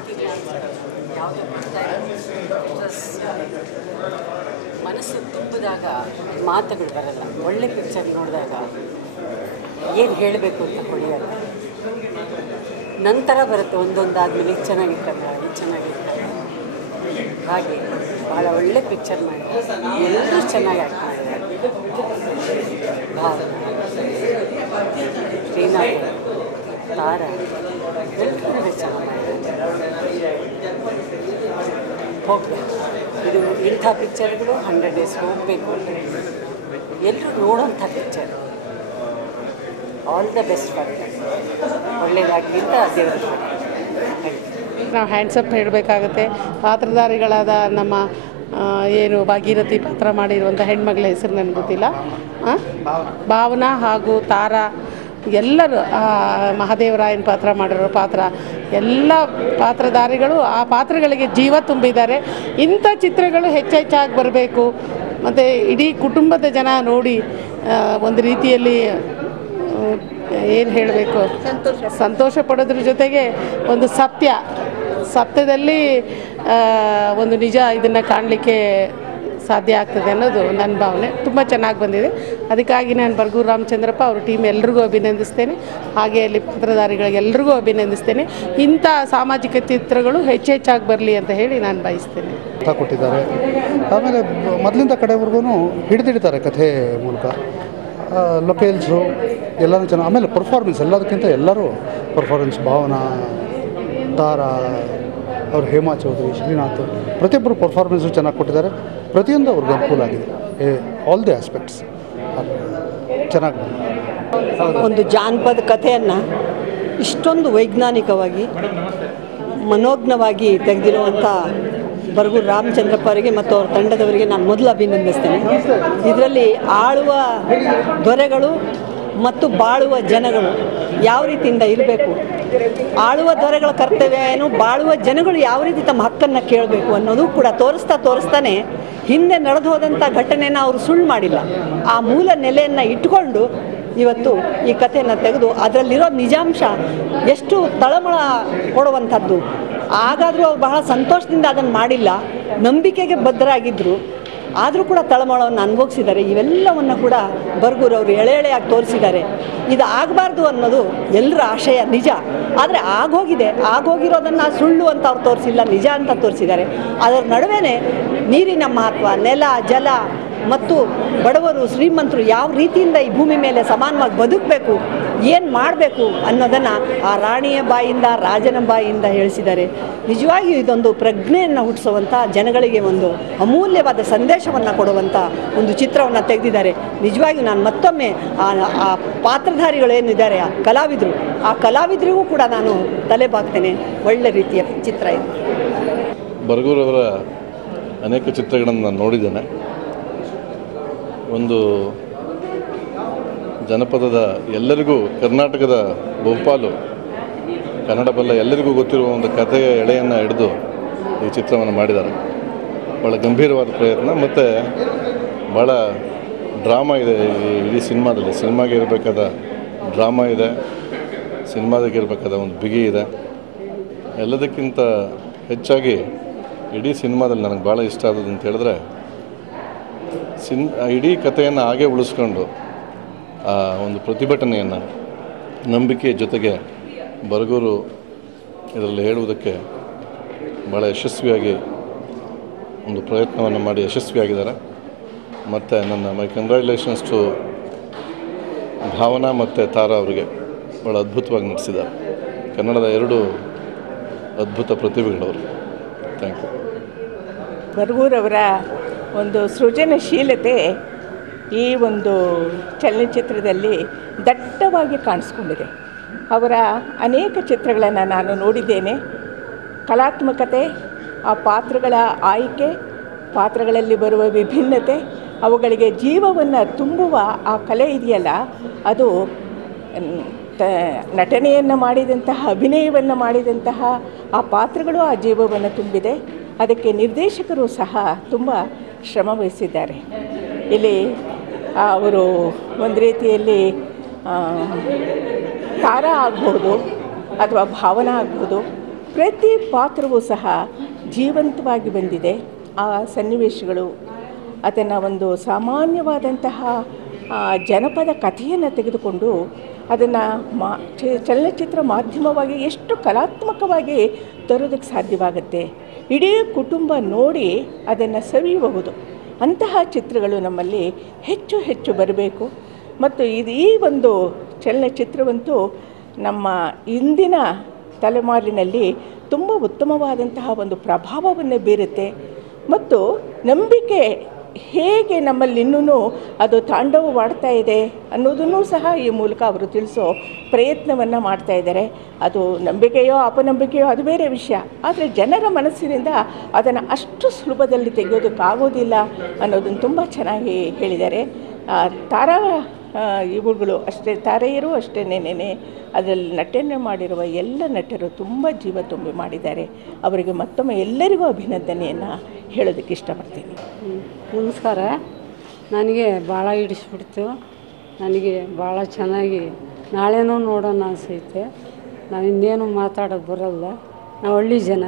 ಮಾತಿಲ್ಲ ಯಾವುದೋ ಬರ್ತಾ ಮನಸ್ಸು ತುಂಬಿದಾಗ ಮಾತುಗಳು ಬರಲ್ಲ. ಒಳ್ಳೆ ಪಿಕ್ಚರ್ ನೋಡಿದಾಗ ಏನು ಹೇಳಬೇಕು ಅಂತ ಹೊಳೆಯಲ್ಲ. ನಂತರ ಬರುತ್ತೆ ಒಂದೊಂದಾದ್ಮೇಲೆ ಇದು ಚೆನ್ನಾಗಿತ್ತಲ್ಲ, ಇದು ಚೆನ್ನಾಗಿತ್ತಲ್ಲ. ಹಾಗೆ ಭಾಳ ಒಳ್ಳೆ ಪಿಕ್ಚರ್ ಮಾಡಿದ್ದಾರೆ. ಎಲ್ಲರೂ ಚೆನ್ನಾಗಿ ಆ್ಯಕ್ಟ್ ಮಾಡಿದ್ದಾರೆ. ಶ್ರೀನಾಥ್, ತಾರಾ ಎಲ್ಲರೂ ಚೆನ್ನಾಗಿ ಮಾಡಿದ್ದಾರೆ. ಹೋಗಬೇಕು, ಇದು ಇಂಥ ಪಿಕ್ಚರ್ಗಳು 100 ಡೇಸ್ ಹೋಗಬೇಕು. ಎಲ್ಲರೂ ನೋಡೋಂಥ picture. All the best for ಒಳ್ಳೆಯದಾಗಲಿ ಅಂತ ದೇವರು. ನಾವು ಹ್ಯಾಂಡ್ಸಪ್ ಹೇಳಬೇಕಾಗತ್ತೆ. ಪಾತ್ರಧಾರಿಗಳಾದ ನಮ್ಮ ಏನು ಭಾಗೀರಥಿ ಪಾತ್ರ ಮಾಡಿರುವಂಥ ಹೆಣ್ಮಗಳ ಹೆಸರು ನನಗೆ ಗೊತ್ತಿಲ್ಲ, ಭಾವನಾ ಹಾಗೂ ತಾರಾ ಎಲ್ಲರೂ, ಮಹಾದೇವರಾಯನ ಪಾತ್ರ ಮಾಡಿರೋ ಪಾತ್ರ, ಎಲ್ಲ ಪಾತ್ರಧಾರಿಗಳು ಆ ಪಾತ್ರಗಳಿಗೆ ಜೀವ ತುಂಬಿದ್ದಾರೆ. ಇಂಥ ಚಿತ್ರಗಳು ಹೆಚ್ಚೆಚ್ಚಾಗಿ ಬರಬೇಕು. ಮತ್ತು ಇಡೀ ಕುಟುಂಬದ ಜನ ನೋಡಿ ಒಂದು ರೀತಿಯಲ್ಲಿ ಏನು ಹೇಳಬೇಕು, ಸಂತೋಷ ಪಡೋದ್ರ ಜೊತೆಗೆ ಒಂದು ಸತ್ಯದಲ್ಲಿ ಒಂದು ನಿಜ ಇದನ್ನು ಕಾಣಲಿಕ್ಕೆ ಸಾಧ್ಯ ಆಗ್ತದೆ ಅನ್ನೋದು ನನ್ನ ಭಾವನೆ. ತುಂಬ ಚೆನ್ನಾಗಿ ಬಂದಿದೆ. ಅದಕ್ಕಾಗಿ ನಾನು ಬರಗೂರು ರಾಮಚಂದ್ರಪ್ಪ ಅವ್ರ ಟೀಮ್ ಎಲ್ರಿಗೂ ಅಭಿನಂದಿಸ್ತೇನೆ. ಹಾಗೆ ಅಲ್ಲಿ ಪಾತ್ರಧಾರಿಗಳಿಗೆಲ್ರಿಗೂ ಅಭಿನಂದಿಸ್ತೇನೆ. ಇಂಥ ಸಾಮಾಜಿಕ ಚಿತ್ರಗಳು ಹೆಚ್ಚೆಚ್ಚಾಗಿ ಬರಲಿ ಅಂತ ಹೇಳಿ ನಾನು ಬಯಸ್ತೇನೆ. ಕೊಟ್ಟಿದ್ದಾರೆ. ಆಮೇಲೆ ಮೊದಲಿಂದ ಕಡೆವರೆಗೂ ಹಿಡಿದಿಡ್ತಾರೆ ಕಥೆ ಮೂಲಕ. ಲೊಕೇಲ್ಸು ಎಲ್ಲನೂ ಚೆನ್ನಾಗಿ. ಆಮೇಲೆ ಪರ್ಫಾರ್ಮೆನ್ಸ್ ಎಲ್ಲದಕ್ಕಿಂತ ಎಲ್ಲರೂ ಪರ್ಫಾರ್ಮೆನ್ಸ್, ಭಾವನಾ, ತಾರಾ ಅವರು, ಹೇಮಾ ಚೌಧರಿ, ಶ್ರೀನಾಥ್, ಪ್ರತಿಯೊಬ್ಬರು ಪರ್ಫಾರ್ಮೆನ್ಸು ಚೆನ್ನಾಗಿ ಕೊಟ್ಟಿದ್ದಾರೆ. ಪ್ರತಿಯೊಂದು ಅವ್ರಿಗೆ ಅನುಕೂಲ ಆಗಿದೆ. ಆಲ್ ದಿ ಆಸ್ಪೆಕ್ಟ್ಸ್ ಚೆನ್ನಾಗಿ. ಒಂದು ಜಾನಪದ ಕಥೆಯನ್ನು ಇಷ್ಟೊಂದು ವೈಜ್ಞಾನಿಕವಾಗಿ ಮನೋಜ್ಞವಾಗಿ ತೆಗೆದಿರುವಂಥ ಬರಗೂರು ರಾಮಚಂದ್ರಪ್ಪ ಅವರಿಗೆ ಮತ್ತು ಅವರ ತಂಡದವರಿಗೆ ನಾನು ಮೊದಲು ಅಭಿನಂದಿಸ್ತೇನೆ. ಇದರಲ್ಲಿ ಆಳುವ ದೊರೆಗಳು ಮತ್ತು ಬಾಳುವ ಜನಗಳು ಯಾವ ರೀತಿಯಿಂದ ಇರಬೇಕು, ಆಳುವ ದೊರೆಗಳ ಕರ್ತವ್ಯ ಏನು, ಬಾಳುವ ಜನಗಳು ಯಾವ ರೀತಿ ತಮ್ಮ ಹಕ್ಕನ್ನು ಕೇಳಬೇಕು ಅನ್ನೋದು ಕೂಡ ತೋರಿಸ್ತಾನೆ ಹಿಂದೆ ನಡೆದು ಹೋದಂಥ ಘಟನೆಯನ್ನು ಅವರು ಸುಳ್ಳು ಮಾಡಿಲ್ಲ. ಆ ಮೂಲ ನೆಲೆಯನ್ನು ಇಟ್ಕೊಂಡು ಇವತ್ತು ಈ ಕಥೆಯನ್ನು ತೆಗೆದು ಅದರಲ್ಲಿರೋ ನಿಜಾಂಶ ಎಷ್ಟು ತಳಮಳ ಕೊಡುವಂಥದ್ದು. ಹಾಗಾದರೂ ಅವ್ರು ಬಹಳ ಸಂತೋಷದಿಂದ ಅದನ್ನು ಮಾಡಿಲ್ಲ, ನಂಬಿಕೆಗೆ ಬದ್ಧರಾಗಿದ್ದರು. ಆದರೂ ಕೂಡ ತಳಮಳವನ್ನು ಅನುಭವಿಸಿದ್ದಾರೆ. ಇವೆಲ್ಲವನ್ನು ಕೂಡ ಬರಗೂರು ಅವರು ಎಳೆಯಾಗಿ ತೋರಿಸಿದ್ದಾರೆ. ಇದು ಆಗಬಾರ್ದು ಅನ್ನೋದು ಎಲ್ಲರ ಆಶಯ ನಿಜ. ಆದರೆ ಆಗೋಗಿರೋದನ್ನು ಸುಳ್ಳು ಅಂತ ಅವ್ರು ತೋರಿಸಿಲ್ಲ, ನಿಜ ಅಂತ ತೋರಿಸಿದ್ದಾರೆ. ಅದರ ನಡುವೆ ನೀರಿನ ಮಹತ್ವ, ನೆಲ, ಜಲ ಮತ್ತು ಬಡವರು ಶ್ರೀಮಂತರು ಯಾವ ರೀತಿಯಿಂದ ಈ ಭೂಮಿ ಮೇಲೆ ಸಮಾನವಾಗಿ ಬದುಕಬೇಕು, ಏನು ಮಾಡಬೇಕು ಅನ್ನೋದನ್ನು ಆ ರಾಣಿಯ ಬಾಯಿಂದ, ರಾಜನ ಬಾಯಿಂದ ಹೇಳಿಸಿದ್ದಾರೆ. ನಿಜವಾಗಿಯೂ ಇದೊಂದು ಪ್ರಜ್ಞೆಯನ್ನು ಹುಟ್ಟಿಸುವಂಥ, ಜನಗಳಿಗೆ ಒಂದು ಅಮೂಲ್ಯವಾದ ಸಂದೇಶವನ್ನು ಕೊಡುವಂಥ ಒಂದು ಚಿತ್ರವನ್ನು ತೆಗೆದಿದ್ದಾರೆ. ನಿಜವಾಗಿಯೂ ನಾನು ಮತ್ತೊಮ್ಮೆ ಆ ಪಾತ್ರಧಾರಿಗಳೇನಿದ್ದಾರೆ, ಆ ಕಲಾವಿದರಿಗೂ ಕೂಡ ನಾನು ತಲೆ ಬಾಗ್ತೇನೆ. ಒಳ್ಳೆ ರೀತಿಯ ಚಿತ್ರ ಇದು. ಬರಗೂರವರ ಅನೇಕ ಚಿತ್ರಗಳನ್ನು ನಾನು ನೋಡಿದ್ದೇನೆ. ಒಂದು ಜನಪದದ ಎಲ್ಲರಿಗೂ, ಕರ್ನಾಟಕದ ಬಹುಪಾಲು ಕನ್ನಡ ಬಲ್ಲ ಎಲ್ಲರಿಗೂ ಗೊತ್ತಿರುವ ಒಂದು ಕಥೆಯ ಎಳೆಯನ್ನು ಹಿಡಿದು ಈ ಚಿತ್ರವನ್ನು ಮಾಡಿದ್ದಾರೆ. ಭಾಳ ಗಂಭೀರವಾದ ಪ್ರಯತ್ನ ಮತ್ತು ಭಾಳ ಡ್ರಾಮಾ ಇದೆ ಈ ಇಡೀ ಸಿನಿಮಾದಲ್ಲಿ. ಸಿನಿಮಾಗೆ ಇರಬೇಕಾದ ಡ್ರಾಮಾ ಇದೆ, ಸಿನಿಮಾದಾಗೆ ಇರಬೇಕಾದ ಒಂದು ಬಿಗಿ ಇದೆ. ಎಲ್ಲದಕ್ಕಿಂತ ಹೆಚ್ಚಾಗಿ ಇಡೀ ಸಿನಿಮಾದಲ್ಲಿ ನನಗೆ ಭಾಳ ಇಷ್ಟ ಆದದ್ದು ಅಂತ ಹೇಳಿದ್ರೆ, ಇಡೀ ಕಥೆಯನ್ನು ಹಾಗೆ ಉಳಿಸ್ಕೊಂಡು ಆ ಒಂದು ಪ್ರತಿಭಟನೆಯನ್ನು ನಂಬಿಕೆ ಜೊತೆಗೆ ಬರಗೂರು ಇದರಲ್ಲಿ ಹೇಳುವುದಕ್ಕೆ ಭಾಳ ಯಶಸ್ವಿಯಾಗಿ ಒಂದು ಪ್ರಯತ್ನವನ್ನು ಮಾಡಿ ಯಶಸ್ವಿಯಾಗಿದ್ದಾರೆ. ಮತ್ತು ಮೈ ಕಂಗ್ರ್ಯಾಚುಲೇಷನ್ಸ್ ಟು ಭಾವನಾ ಮತ್ತು ತಾರಾ ಅವರಿಗೆ. ಭಾಳ ಅದ್ಭುತವಾಗಿ ನಡೆಸಿದ್ದಾರೆ. ಕನ್ನಡದ 2 ಅದ್ಭುತ ಪ್ರತಿಭೆಗಳವರು. Thank you. ಬರಗೂರವರ ಒಂದು ಸೃಜನಶೀಲತೆ ಈ ಒಂದು ಚಲನಚಿತ್ರದಲ್ಲಿ ದಟ್ಟವಾಗಿ ಕಾಣಿಸ್ಕೊಂಡಿದೆ. ಅವರ ಅನೇಕ ಚಿತ್ರಗಳನ್ನು ನಾನು ನೋಡಿದ್ದೇನೆ. ಕಲಾತ್ಮಕತೆ, ಆ ಪಾತ್ರಗಳ ಆಯ್ಕೆ, ಪಾತ್ರಗಳಲ್ಲಿ ಬರುವ ವಿಭಿನ್ನತೆ, ಅವುಗಳಿಗೆ ಜೀವವನ್ನು ತುಂಬುವ ಆ ಕಲೆ ಇದೆಯಲ್ಲ, ಅದು ನಟನೆಯನ್ನು ಮಾಡಿದಂತಹ, ಅಭಿನಯವನ್ನು ಮಾಡಿದಂತಹ ಆ ಪಾತ್ರಗಳು ಆ ಜೀವವನ್ನು ತುಂಬಿದೆ. ಅದಕ್ಕೆ ನಿರ್ದೇಶಕರು ಸಹ ತುಂಬ ಶ್ರಮ ವಹಿಸಿದ್ದಾರೆ. ಇಲ್ಲಿ ಅವರು ಒಂದು ರೀತಿಯಲ್ಲಿ ತಾರಾ ಆಗ್ಬೋದು ಅಥವಾ ಭಾವನಾ ಆಗ್ಬೋದು ಪ್ರತಿ ಪಾತ್ರವೂ ಸಹ ಜೀವಂತವಾಗಿ ಬಂದಿದೆ. ಆ ಸನ್ನಿವೇಶಗಳು ಅದನ್ನು ಒಂದು ಸಾಮಾನ್ಯವಾದಂತಹ ಜನಪದ ಕಥೆಯನ್ನು ತೆಗೆದುಕೊಂಡು ಅದನ್ನು ಚಲನಚಿತ್ರ ಮಾಧ್ಯಮವಾಗಿ ಎಷ್ಟು ಕಲಾತ್ಮಕವಾಗಿ ತರೋದಕ್ಕೆ ಸಾಧ್ಯವಾಗುತ್ತೆ. ಇಡೀ ಕುಟುಂಬ ನೋಡಿ ಅದನ್ನು ಸವಿಯಬಹುದು. ಅಂತಹ ಚಿತ್ರಗಳು ನಮ್ಮಲ್ಲಿ ಹೆಚ್ಚು ಹೆಚ್ಚು ಬರಬೇಕು. ಮತ್ತು ಈ ಒಂದು ಚಲನಚಿತ್ರವಂತೂ ನಮ್ಮ ಇಂದಿನ ತಲೆಮಾರಿನಲ್ಲಿ ತುಂಬ ಉತ್ತಮವಾದಂತಹ ಒಂದು ಪ್ರಭಾವವನ್ನು ಬೀರುತ್ತೆ. ಮತ್ತು ನಂಬಿಕೆ ಹೇಗೆ ನಮ್ಮಲ್ಲಿ ಇನ್ನೂ ಅದು ತಾಂಡವವಾಡ್ತಾ ಇದೆ ಅನ್ನೋದನ್ನು ಸಹ ಈ ಮೂಲಕ ಅವರು ತಿಳಿಸೋ ಪ್ರಯತ್ನವನ್ನು ಮಾಡ್ತಾ ಇದ್ದಾರೆ. ಅದು ನಂಬಿಕೆಯೋ ಅಪನಂಬಿಕೆಯೋ ಅದು ಬೇರೆ ವಿಷಯ. ಆದರೆ ಜನರ ಮನಸ್ಸಿನಿಂದ ಅದನ್ನು ಅಷ್ಟು ಸುಲಭದಲ್ಲಿ ತೆಗೆಯೋದಕ್ಕಾಗೋದಿಲ್ಲ ಅನ್ನೋದನ್ನು ತುಂಬ ಚೆನ್ನಾಗಿ ಹೇಳಿದ್ದಾರೆ. ತಾರಾ ಇವುಗಳು ಅಷ್ಟೇ, ತಾರೆಯರು ಅಷ್ಟೇ ನೆನೆ ಅದರಲ್ಲಿ ನಟನೆ ಮಾಡಿರುವ ಎಲ್ಲ ನಟರು ತುಂಬ ಜೀವ ತುಂಬಿ ಮಾಡಿದ್ದಾರೆ. ಅವರಿಗೆ ಮತ್ತೊಮ್ಮೆ ಎಲ್ಲರಿಗೂ ಅಭಿನಂದನೆಯನ್ನು ಹೇಳೋದಕ್ಕೆ ಇಷ್ಟಪಡ್ತೀನಿ. ನಮಸ್ಕಾರ. ನನಗೆ ಭಾಳ ಹಿಡಿಸ್ಬಿಡ್ತು. ನನಗೆ ಭಾಳ ಚೆನ್ನಾಗಿ ನಾಳೆನೂ ನೋಡೋಣ ಅನಿಸೈತೆ. ನಾವು ಇನ್ನೇನು ಮಾತಾಡೋದು ಬರೋಲ್ಲ, ನಾವು ಹಳ್ಳಿ ಜನ.